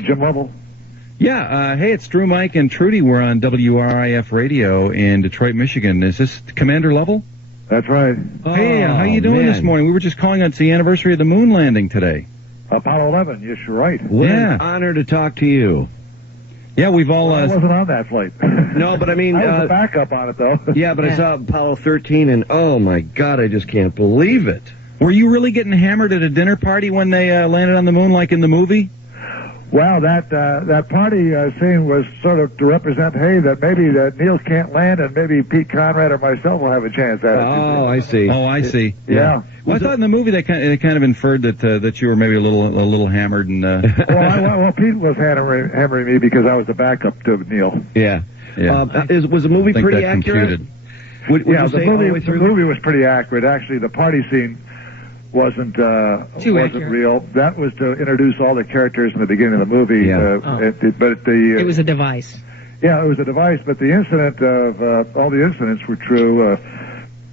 Jim Lovell. Yeah, hey, it's Drew, Mike, and Trudi. We're on WRIF Radio in Detroit, Michigan. Is this Commander Lovell? That's right. Hey, how you doing this morning? We were just calling on it's the anniversary of the moon landing today. Apollo 11, yes, you're right. What an honor to talk to you. Yeah, we've all... I wasn't on that flight. No, but I mean... I was a backup on it, though. Yeah, but I saw Apollo 13, and oh my God, I just can't believe it. Were you really getting hammered at a dinner party when they landed on the moon like in the movie? Well, that party scene was sort of to represent, hey, that maybe that Neil can't land, and maybe Pete Conrad or myself will have a chance at it. Oh, I see. Oh, I see. Yeah. Well, I thought in the movie they kind of inferred that you were maybe a little hammered and. Well, Pete was hammering me because I was the backup to Neil. Yeah. Was the movie pretty accurate? The movie was pretty accurate. Actually, the party scene wasn't real. That was to introduce all the characters in the beginning of the movie. It was a device. Yeah, it was a device, but the incident of all the incidents were true. All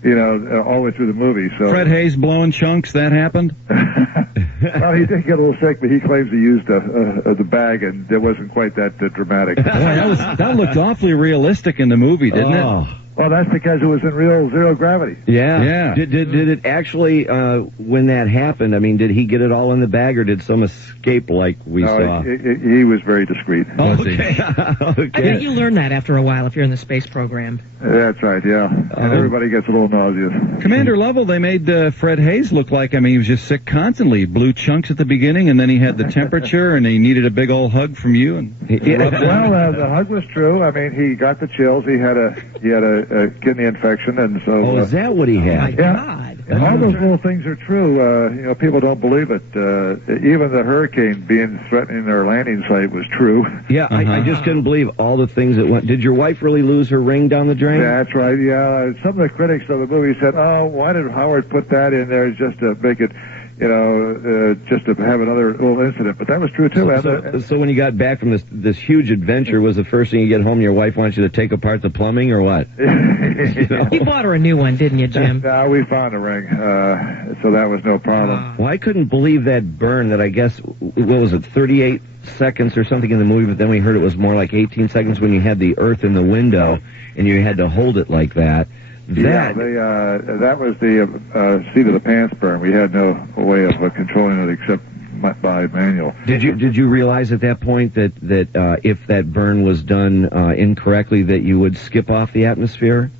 the way through the movie. So Fred Hayes blowing chunks, that happened? Well, he did get a little sick, but he claims he used the bag, and it wasn't quite that dramatic. Boy, that looked awfully realistic in the movie, didn't it? Well, that's because it was in real zero gravity. Yeah. Did it actually, when that happened, I mean, did he get it all in the bag, or did some escape like we saw? He was very discreet. Okay. I think you learn that after a while if you're in the space program. That's right, yeah. And everybody gets a little nauseous. Commander Lovell, they made Fred Hayes look like, he was just sick constantly. He blew chunks at the beginning, and then he had the temperature, and he needed a big old hug from you. And the hug was true. I mean, he got the chills. He had a kidney infection, and so... Oh, is that what he had? Oh, my God. And all those little things are true. People don't believe it. Even the hurricane threatening their landing site was true. Yeah, I just couldn't believe all the things that went... Did your wife really lose her ring down the drain? That's right, yeah. Some of the critics of the movie said, oh, why did Howard put that in there just to make it... just to have another little incident, but that was true too. So when you got back from this huge adventure, was the first thing you get home, your wife wants you to take apart the plumbing, or what? You bought her a new one, didn't you, Jim? No, we found a ring, so that was no problem. Well, I couldn't believe that burn. That I guess what was it, 38 seconds or something in the movie, but then we heard it was more like 18 seconds when you had the Earth in the window and you had to hold it like that. That was the seat of the pants burn. We had no way of controlling it except by manual. Did you realize at that point that if that burn was done incorrectly, that you would skip off the atmosphere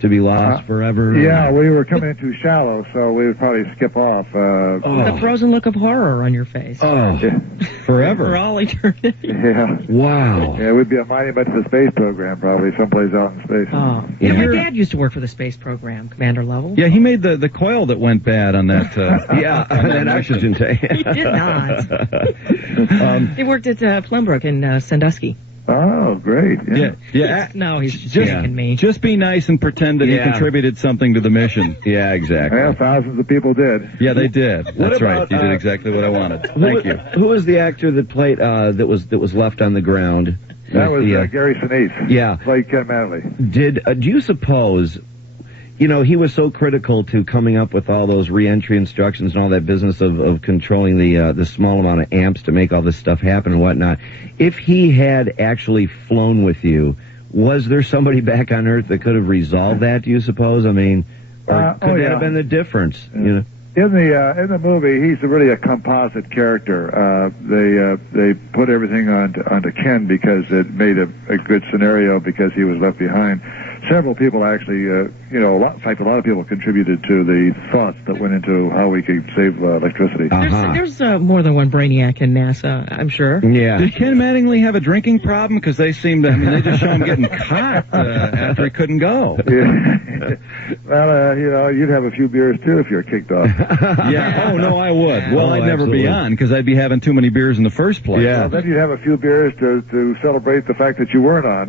to be lost forever? Yeah, we were coming in too shallow, so we would probably skip off. The frozen look of horror on your face. Oh, forever. For all eternity. Yeah. Wow. Yeah, we'd be a monument to the space program, probably, someplace out in space. Oh. Yeah, my dad used to work for the space program, Commander Lovell. Yeah, he made the coil that went bad on that. That oxygen tank. He did not. He worked at Plembrook in Sandusky. Oh, great. Yeah. No, he's just kicking me. Just be nice and pretend that he contributed something to the mission. Yeah, exactly. Well, thousands of people did. Yeah, they did. That's right. You did exactly what I wanted. Thank you. Who was the actor that played that was left on the ground? That was Gary Sinise. Yeah. Played Ken Manley. Do you suppose... he was so critical to coming up with all those re-entry instructions and all that business of controlling the small amount of amps to make all this stuff happen and whatnot. If he had actually flown with you, was there somebody back on Earth that could have resolved that, do you suppose? I mean, or could that have been the difference? In the movie, he's really a composite character. They put everything onto Ken because it made a good scenario because he was left behind. Several people actually, in fact, a lot of people contributed to the thoughts that went into how we could save electricity. There's more than one brainiac in NASA, I'm sure. Yeah. Did Ken Mattingly have a drinking problem? Because they seemed to, they just show him getting caught after he couldn't go. Yeah. Well, you'd have a few beers, too, if you're kicked off. Yeah. Oh, no, I would. Well, I'd never be on, because I'd be having too many beers in the first place. Yeah. Well, then you'd have a few beers to celebrate the fact that you weren't on.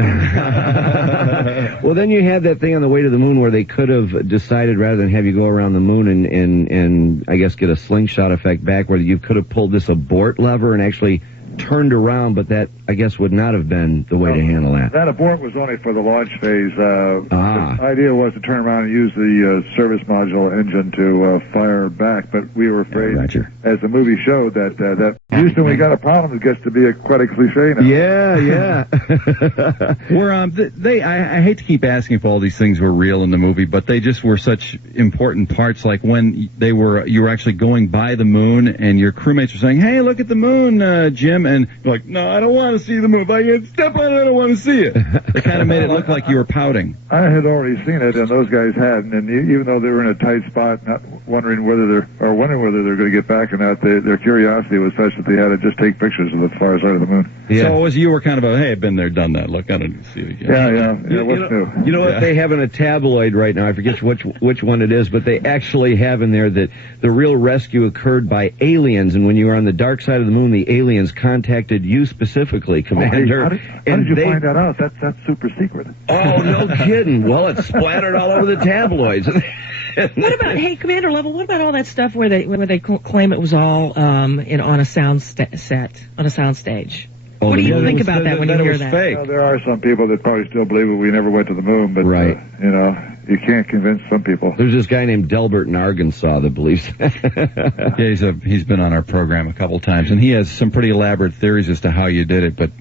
Well, then you had that thing on the way to the moon where they could have decided, rather than have you go around the moon and I guess get a slingshot effect back, where you could have pulled this abort lever and actually turned around, but that, I guess, would not have been the way to handle that. That abort was only for the launch phase. The idea was to turn around and use the service module engine to fire back, but we were afraid, as the movie showed, that Houston, we got a problem. It gets to be quite a cliche now. Yeah. I hate to keep asking if all these things were real in the movie, but they just were such important parts. Like when you were actually going by the moon, and your crewmates were saying, "Hey, look at the moon, Jim," and you're like, "No, I don't want to see the moon. If I can step on it, I don't want to see it." They kind of made it look like you were pouting. I had already seen it, and those guys hadn't. And even though they were in a tight spot, not wondering whether they're going to get back or not, their curiosity was such that they had to just take pictures of the far side of the moon. Yeah. So you were kind of hey, I've been there, done that. Look, I don't need to see it again. Yeah. What's new? You know what they have in a tabloid right now? I forget which one it is, but they actually have in there that the real rescue occurred by aliens, and when you were on the dark side of the moon, the aliens contacted you specifically, Commander. How did you find that out? That's super secret. Oh, no kidding. Well, it's splattered all over the tabloids. What about, hey, Commander Lovell, what about all that stuff where they claim it was all on a sound set, on a sound stage? Oh, what do you think about that when you hear that? Well, there are some people that probably still believe that we never went to the moon, but right. You can't convince some people. There's this guy named Delbert in Arkansas that believes. Yeah, he's been on our program a couple times, and he has some pretty elaborate theories as to how you did it, but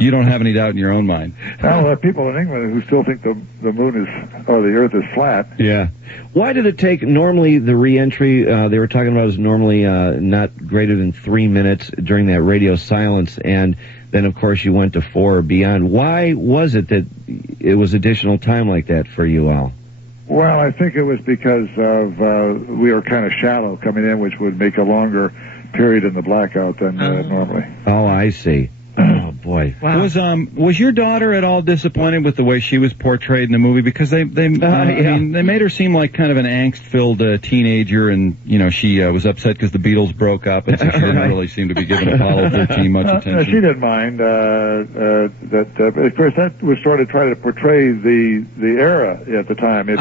you don't have any doubt in your own mind. Well, there are people in England who still think the moon or the Earth is flat. Yeah. Why did it take, normally the re-entry, they were talking about was normally not greater than 3 minutes during that radio silence, and then of course you went to 4 or beyond. Why was it that it was additional time like that for you all? Well, I think it was because of we were kind of shallow coming in, which would make a longer period in the blackout than normally. Oh, I see. Oh boy! Wow. Was your daughter at all disappointed with the way she was portrayed in the movie? Because they made her seem like kind of an angst-filled teenager, and she was upset because the Beatles broke up, and so she didn't really seem to be giving Apollo 13 much attention. She didn't mind that. Of course, that was sort of trying to portray the era at the time. It's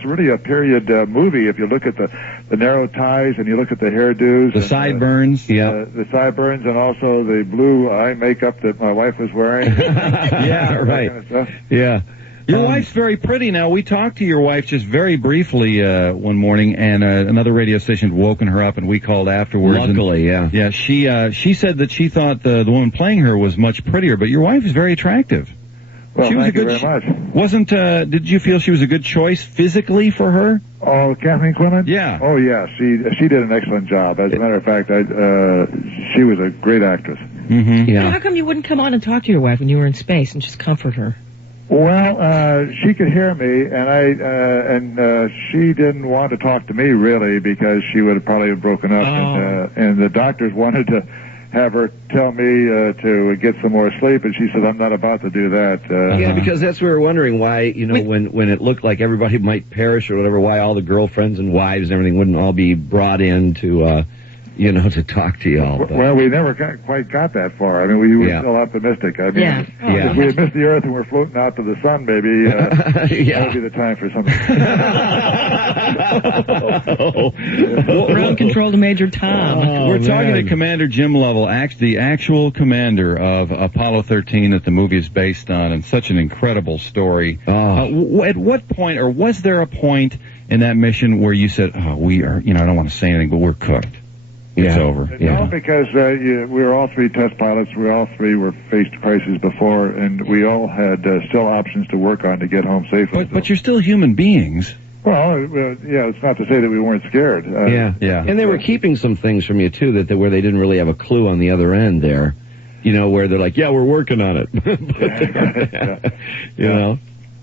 really a period movie. If you look at the narrow ties and you look at the hairdos, the sideburns, the sideburns, and also the blue eye makeup that my wife was wearing. Yeah, right. Kind of stuff. Yeah. Your wife's very pretty now. We talked to your wife just very briefly one morning, and another radio station had woken her up, and we called afterwards. Luckily, Yeah, she said that she thought the woman playing her was much prettier, but your wife is very attractive. Well, she was thank you very much. Did you feel she was a good choice physically for her? Oh, Kathleen Quinlan? Yeah. Oh, yeah. She did an excellent job. As a matter of fact, she was a great actress. Mm-hmm. Yeah. How come you wouldn't come on and talk to your wife when you were in space and just comfort her? Well, she could hear me, and she didn't want to talk to me really because she would have probably broken up, and the doctors wanted to have her tell me to get some more sleep, and she said, "I'm not about to do that." Yeah, because that's what we were wondering why, when it looked like everybody might perish or whatever, why all the girlfriends and wives and everything wouldn't all be brought in to to talk to you all. But. Well, we never quite got that far. I mean, we were still optimistic. I mean, if we had missed the Earth and we're floating out to the sun, maybe that would be the time for something. Ground control to Major Tom. We're talking to Commander Jim Lovell, the actual commander of Apollo 13 that the movie is based on, and such an incredible story. At what point, or was there a point in that mission where you said, we are, I don't want to say anything, but we're cooked? It's over. No, because we were all 3 test pilots. We all 3 were faced crises before, and we all had still options to work on to get home safely. But you're still human beings. Well, it's not to say that we weren't scared. Yeah. And they were keeping some things from you, too, where they didn't really have a clue on the other end there. Where they're like, we're working on it.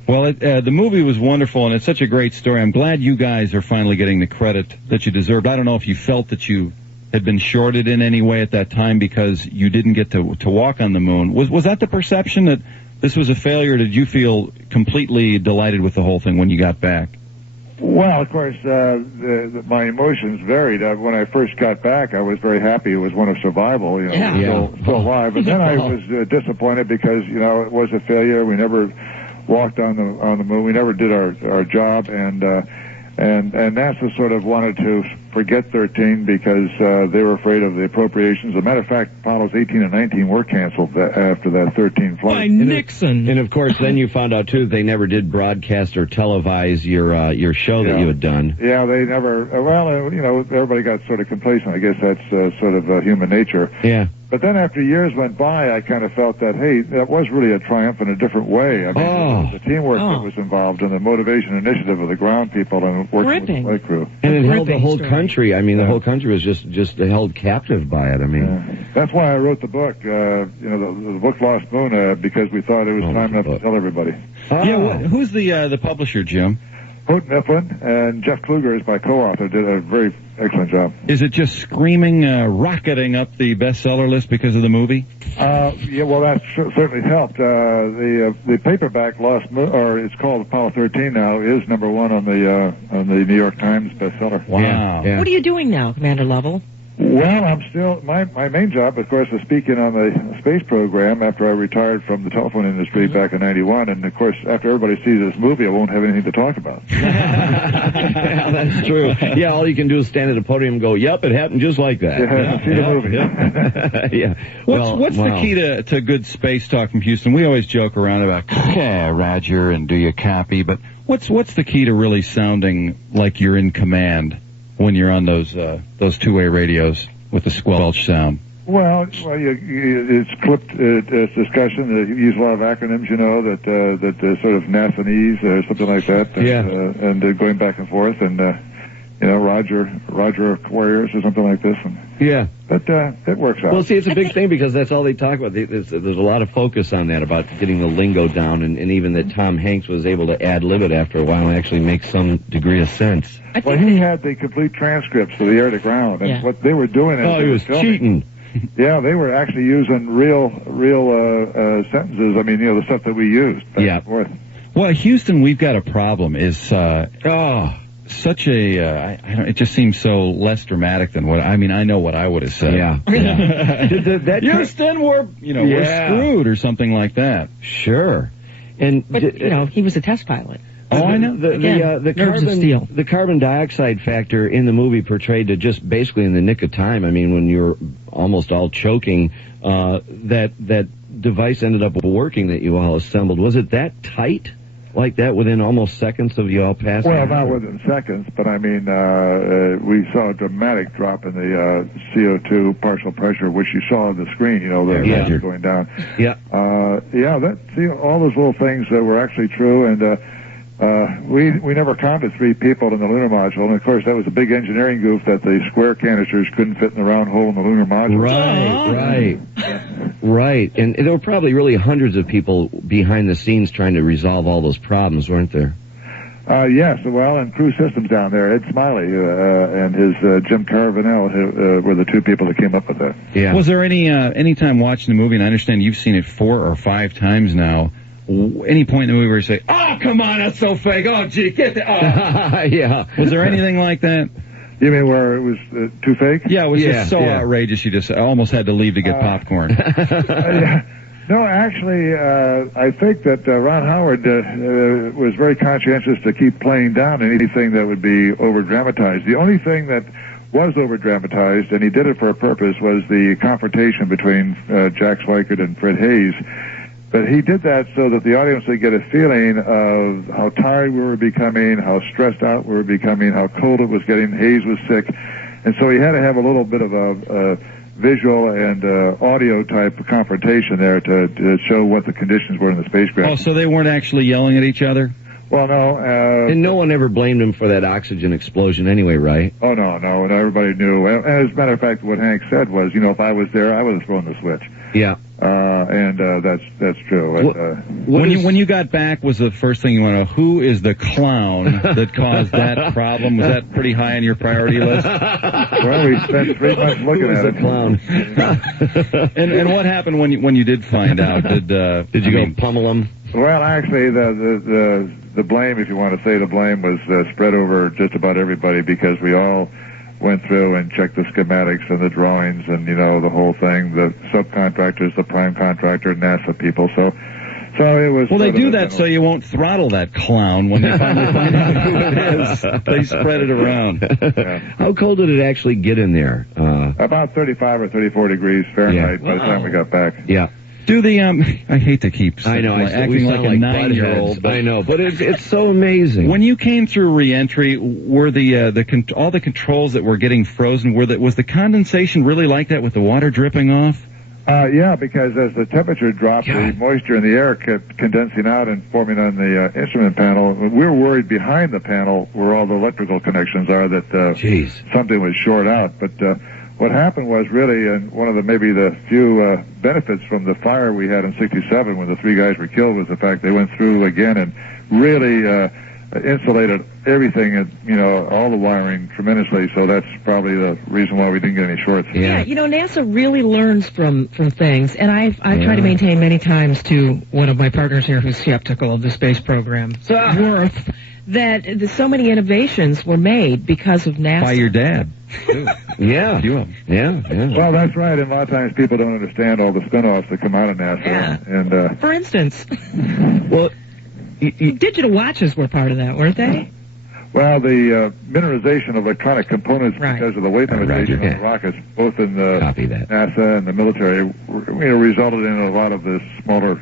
Well, the movie was wonderful, and it's such a great story. I'm glad you guys are finally getting the credit that you deserved. I don't know if you felt that you had been shorted in any way at that time because you didn't get to walk on the moon. Was that the perception that this was a failure, or did you feel completely delighted with the whole thing when you got back? Well, of course, my emotions varied. When I first got back, I was very happy. It was one of survival, still alive. But then I was disappointed because, it was a failure. We never walked on the moon. We never did our job, and NASA sort of wanted to forget 13 because they were afraid of the appropriations. As a matter of fact, Apollos 18 and 19 were canceled after that 13 flight. By Nixon. And of course, then you found out too that they never did broadcast or televise your show that you had done. Yeah, they never. Well, you know, everybody got sort of complacent. I guess that's sort of human nature. Yeah. But then after years went by, I kind of felt that, hey, that was really a triumph in a different way. I mean, the teamwork that was involved and the motivation initiative of the ground people and working with the flight crew. And it held the whole country. I mean, the whole country was just held captive by it. I mean, that's why I wrote the book, you know, the book Lost Moon, because we thought it was time enough to tell everybody. Yeah, who's the publisher, Jim? Houghton Mifflin and Jeff Kluger is my co-author. Did a very excellent job. Is it just screaming, rocketing up the bestseller list because of the movie? Yeah, well, that certainly helped. The paperback Lost Moon, or it's called Apollo 13 now, is #1 on the New York Times bestseller. Wow. Yeah. What are you doing now, Commander Lovell? Well, I'm still, my main job, of course, is speaking on the space program after I retired from the telephone industry back in '91. And, of course, after everybody sees this movie, I won't have anything to talk about. Yeah, that's true. Yeah, all you can do is stand at a podium and go, yep, it happened just like that. Yeah, see the movie. Yeah. What's the key to good space talk from Houston? We always joke around about, yeah, Roger, and do you copy? But what's the key to really sounding like you're in command when you're on those two-way radios with the squelch sound? Well, it's clipped. It's discussion. You use a lot of acronyms, you know, that sort of NASAnese or something like that. And going back and forth, and you know, Roger Warriors or something like this. And, yeah. But it works out. Well, see, it's a big thing because that's all they talk about. There's a lot of focus on that, about getting the lingo down, and even that Tom Hanks was able to ad-lib it after a while and actually make some degree of sense. Well, he had the complete transcripts for the air to ground, and what they were doing is he was cheating. Yeah, they were actually using real sentences. I mean, you know, the stuff that we used. Well, Houston, we've got a problem. Is such a it just seems so less dramatic than what I mean. I know what I would have said. Yeah. Houston, we're screwed or something like that. Sure. But you know, he was a test pilot. Oh, I know. The carbon dioxide factor in the movie portrayed it just basically in the nick of time. I mean, when you're almost all choking, that device ended up working that you all assembled. Was it that tight? Like that within almost seconds of you all passing? Well, not within seconds, but I mean, we saw a dramatic drop in the CO2 partial pressure, which you saw on the screen, you know, the pressure going down. Yeah. All those little things that were actually true, and we never counted 3 people in the lunar module, and of course that was a big engineering goof that the square canisters couldn't fit in the round hole in the lunar module. Right. And there were probably really hundreds of people behind the scenes trying to resolve all those problems, weren't there? Yes, well, and Crew Systems down there, Ed Smiley and his Jim Caravanel were the 2 people that came up with that. Yeah. Was there any time watching the movie, and I understand you've seen it 4 or 5 times now, any point in the movie where you say, "Oh, come on, that's so fake. Oh, gee, get that." Oh. Yeah. Was there anything like that? You mean where it was too fake? Yeah, it was just so outrageous you just almost had to leave to get popcorn. No, actually, I think that Ron Howard was very conscientious to keep playing down anything that would be over-dramatized. The only thing that was over-dramatized, and he did it for a purpose, was the confrontation between Jack Swikert and Fred Hayes. But he did that so that the audience would get a feeling of how tired we were becoming, how stressed out we were becoming, how cold it was getting. Hayes was sick. And so he had to have a little bit of a visual and audio type of confrontation there to show what the conditions were in the spacecraft. Oh, so they weren't actually yelling at each other? Well, no. And no one ever blamed him for that oxygen explosion anyway, right? Oh, no, and everybody knew. And as a matter of fact, what Hank said was, you know, if I was there, I would have thrown the switch. Yeah. That's true. When you got back, was the first thing you want to know, who is the clown that caused that problem? Was that pretty high on your priority list? Well, we spent 3 months looking at it. Clown? and what happened when you did find out? Did you go pummel him? Well, actually, the blame, if you want to say the blame, was spread over just about everybody because we all went through and checked the schematics and the drawings and, you know, the whole thing, the subcontractors, the prime contractor, NASA people. So So it was. Well, they do that so you won't throttle that clown when they finally find out who it is. They spread it around. Yeah. How cold did it actually get in there? About 35 or 34 degrees Fahrenheit by the time we got back. Yeah. Do the I hate to keep I know, acting like a 9-year-old. I know, but it's so amazing. When you came through re-entry, were all the controls that were getting frozen, was the condensation really like that with the water dripping off? Yeah, because as the temperature dropped, the moisture in the air kept condensing out and forming on the instrument panel. We were worried behind the panel where all the electrical connections are that something was short out. But what happened was really, and one of the few benefits from the fire we had in '67 when the 3 guys were killed was the fact they went through again and really insulated everything, all the wiring tremendously. So that's probably the reason why we didn't get any shorts. Yeah, NASA really learns from things, and I've tried to maintain many times to one of my partners here who's skeptical of the space program, Worth, that so many innovations were made because of NASA. By your dad. Yeah. Well, that's right. And a lot of times people don't understand all the spin-offs that come out of NASA. Yeah. And for instance, well, digital watches were part of that, weren't they? Well, the miniaturization of electronic components because of the weight limitation of the rockets, both in the NASA and the military, resulted in a lot of the smaller,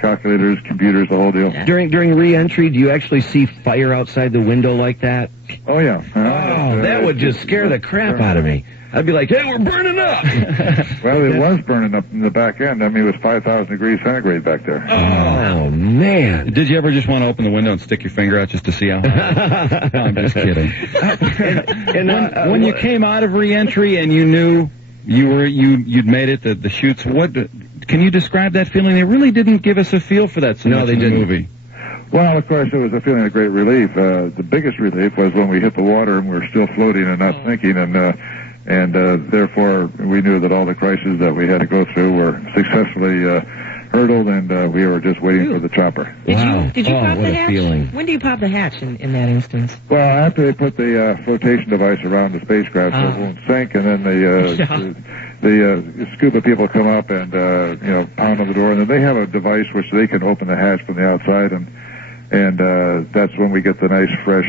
calculators, computers, the whole deal. Yeah. During re-entry, do you actually see fire outside the window like that? Oh, yeah. That would just scare the crap out of me. I'd be like, hey, we're burning up! Well, it was burning up in the back end. I mean, it was 5,000 degrees centigrade back there. Oh, man. Did you ever just want to open the window and stick your finger out just to see how high? No, I'm just kidding. When you came out of re-entry and you knew you'd made it, the shoots, can you describe that feeling? They really didn't give us a feel for that so much in the movie. Well, of course, it was a feeling of great relief. The biggest relief was when we hit the water and we were still floating and not sinking, and therefore we knew that all the crises that we had to go through were successfully hurdled, and we were just waiting for the chopper. Did you pop the hatch? Feeling. When do you pop the hatch in that instance? Well, after they put the flotation device around the spacecraft so it won't sink, and then the scuba people come up and pound on the door, and then they have a device which they can open the hatch from the outside, and that's when we get the nice, fresh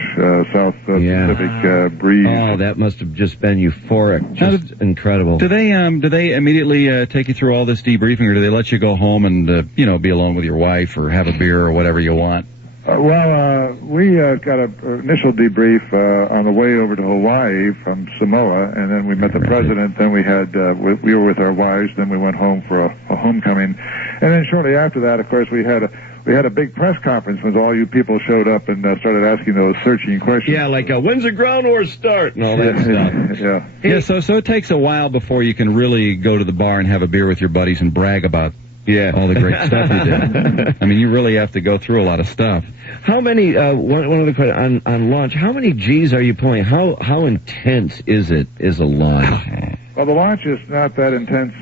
South Pacific breeze. Oh, that must have just been euphoric, just incredible. Do they immediately take you through all this debriefing, or do they let you go home and be alone with your wife or have a beer or whatever you want? We got an initial debrief on the way over to Hawaii from Samoa, and then we met the president. Then we had we were with our wives. Then we went home for a homecoming, and then shortly after that, of course, we had a big press conference when all you people showed up and started asking those searching questions. Yeah, like when's the ground war start and all that stuff. Yeah. So it takes a while before you can really go to the bar and have a beer with your buddies and brag about all the great stuff you did. I mean, you really have to go through a lot of stuff. How many? One other question on launch. How many G's are you pulling? How intense is a launch? Well, the launch is not that intense,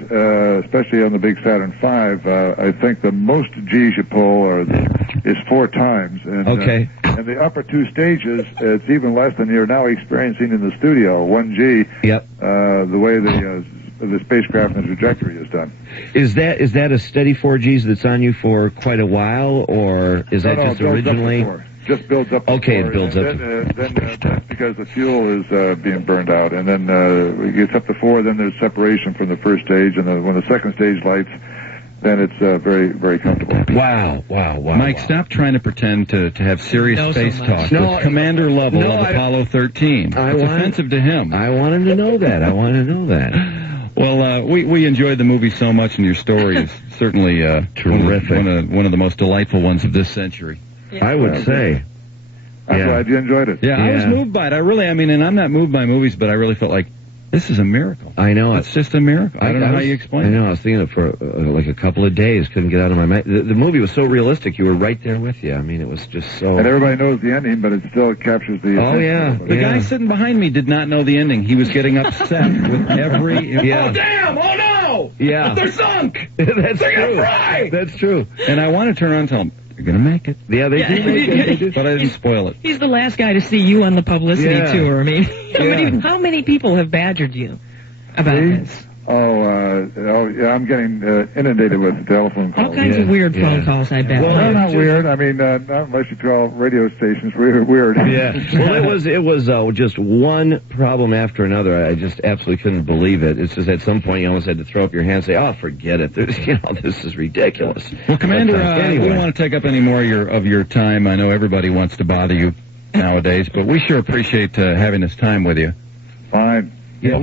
especially on the big Saturn V. I think the most G's you pull is 4 times. And, and the upper 2 stages, it's even less than you're now experiencing in the studio. 1 G. Yep. The way the spacecraft and the trajectory is done. Is that a steady 4 G's that's on you for quite a while, or is that just originally? Just builds up. Okay, it builds up. Then that's because the fuel is being burned out, and then it gets up to 4. Then there's separation from the first stage, and then when the second stage lights, then it's very, very comfortable. Wow. Mike, stop trying to pretend to have serious space talk with Commander Lovell of Apollo 13. It's offensive to him. I want him to know that. Well, we enjoyed the movie so much, and your story is certainly terrific. One of the most delightful ones of this century. Yeah. I would say. I'm glad you enjoyed it. Yeah, I was moved by it. And I'm not moved by movies, but I really felt like this is a miracle. I know. It's just a miracle. I don't know how you explain it. I know. I was thinking it for like a couple of days. Couldn't get out of my mind. The movie was so realistic. You were right there with you. I mean, it was just so... And everybody knows the ending, but it still captures the... Oh, yeah. The guy sitting behind me did not know the ending. He was getting upset with every... Oh, damn! Oh, no! Yeah. They're sunk! That's They're true. gonna fry! That's true. And I want to turn around and tell him, you're going to make it. Yeah, they do. But I didn't spoil it. He's the last guy to see you on the publicity tour. I mean, how many people have badgered you about this? Yeah, I'm getting inundated with telephone calls. All kinds of weird phone calls, I bet. Well, they're not weird. I mean, not unless you call radio stations weird. Yeah. Well, it was just one problem after another. I just absolutely couldn't believe it. It's just at some point you almost had to throw up your hand and say, "Oh, forget it. This is ridiculous." Well, Commander, anyway. we don't want to take up any more of your time. I know everybody wants to bother you nowadays, but we sure appreciate having this time with you. Fine. Yeah.